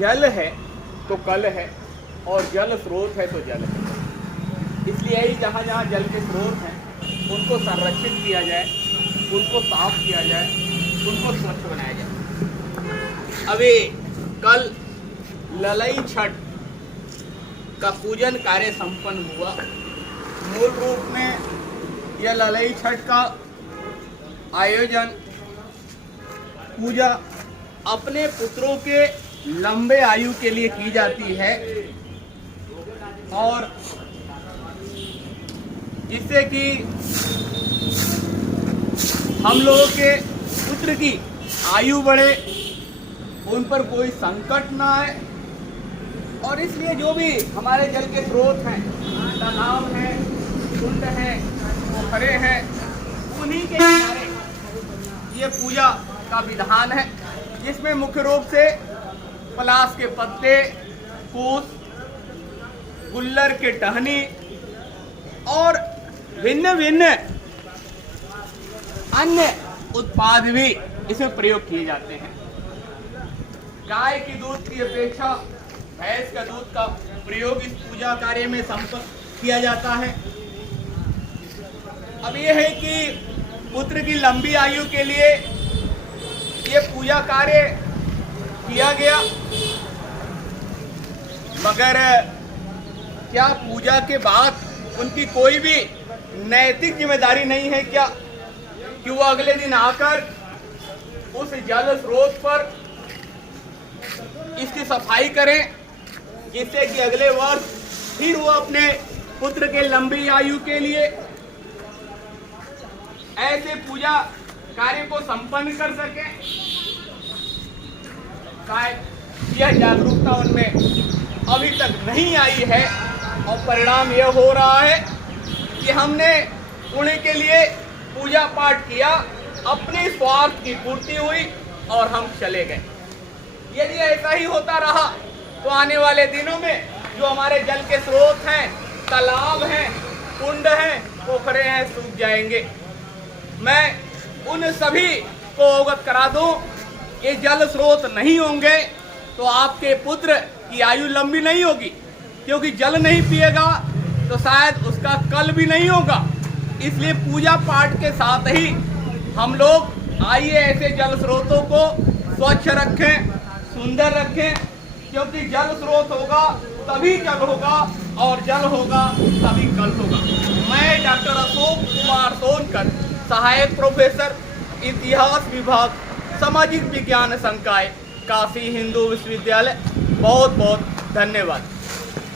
जल है तो कल है और जल स्रोत है तो जल है। इसलिए ही जहाँ जहाँ जल के स्रोत हैं उनको संरक्षित किया जाए, उनको साफ किया जाए, उनको स्वच्छ बनाया जाए। अभी कल ललई छठ का पूजन कार्य संपन्न हुआ। मूल रूप में यह ललई छठ का आयोजन पूजा अपने पुत्रों के लंबे आयु के लिए की जाती है और जिससे कि हम लोगों के पुत्र की आयु बढ़े, उन पर कोई संकट ना आए। और इसलिए जो भी हमारे जल के स्रोत हैं, तालाब हैं, कुंड हैं, पोखरे हैं, उन्हीं के किनारे ये पूजा का विधान है, जिसमें मुख्य रूप से पलाश के पत्ते, फूस, गुल्लर के टहनी और भिन्न भिन्न अन्य उत्पाद भी इसमें प्रयोग किए जाते हैं। गाय की दूध की अपेक्षा भैंस का दूध का प्रयोग इस पूजा कार्य में संपन्न किया जाता है। अब यह है कि पुत्र की लंबी आयु के लिए ये पूजा कार्य किया गया, मगर क्या पूजा के बाद उनकी कोई भी नैतिक जिम्मेदारी नहीं है क्या कि वो अगले दिन आकर उस जल स्रोत पर इसकी सफाई करें, जिससे कि अगले वर्ष फिर वो अपने पुत्र के लंबी आयु के लिए ऐसे पूजा कार्य को संपन्न कर सके। शायद यह जागरूकता उनमें अभी तक नहीं आई है और परिणाम यह हो रहा है कि हमने उन्हीं के लिए पूजा पाठ किया, अपने स्वार्थ की पूर्ति हुई और हम चले गए। यदि ऐसा ही होता रहा तो आने वाले दिनों में जो हमारे जल के स्रोत हैं, तालाब हैं, कुंड हैं, पोखरे हैं, सूख जाएंगे। मैं उन सभी को अवगत करा दूं, ये जल स्रोत नहीं होंगे तो आपके पुत्र की आयु लंबी नहीं होगी, क्योंकि जल नहीं पिएगा तो शायद उसका कल भी नहीं होगा। इसलिए पूजा पाठ के साथ ही हम लोग आइए ऐसे जल स्रोतों को स्वच्छ रखें, सुंदर रखें, क्योंकि जल स्रोत होगा तभी जल होगा और जल होगा तभी कल होगा। मैं डॉक्टर अशोक कुमार सोनकर, सहायक प्रोफेसर, इतिहास विभाग, सामाजिक विज्ञान संकाय, काशी हिंदू विश्वविद्यालय, बहुत बहुत धन्यवाद।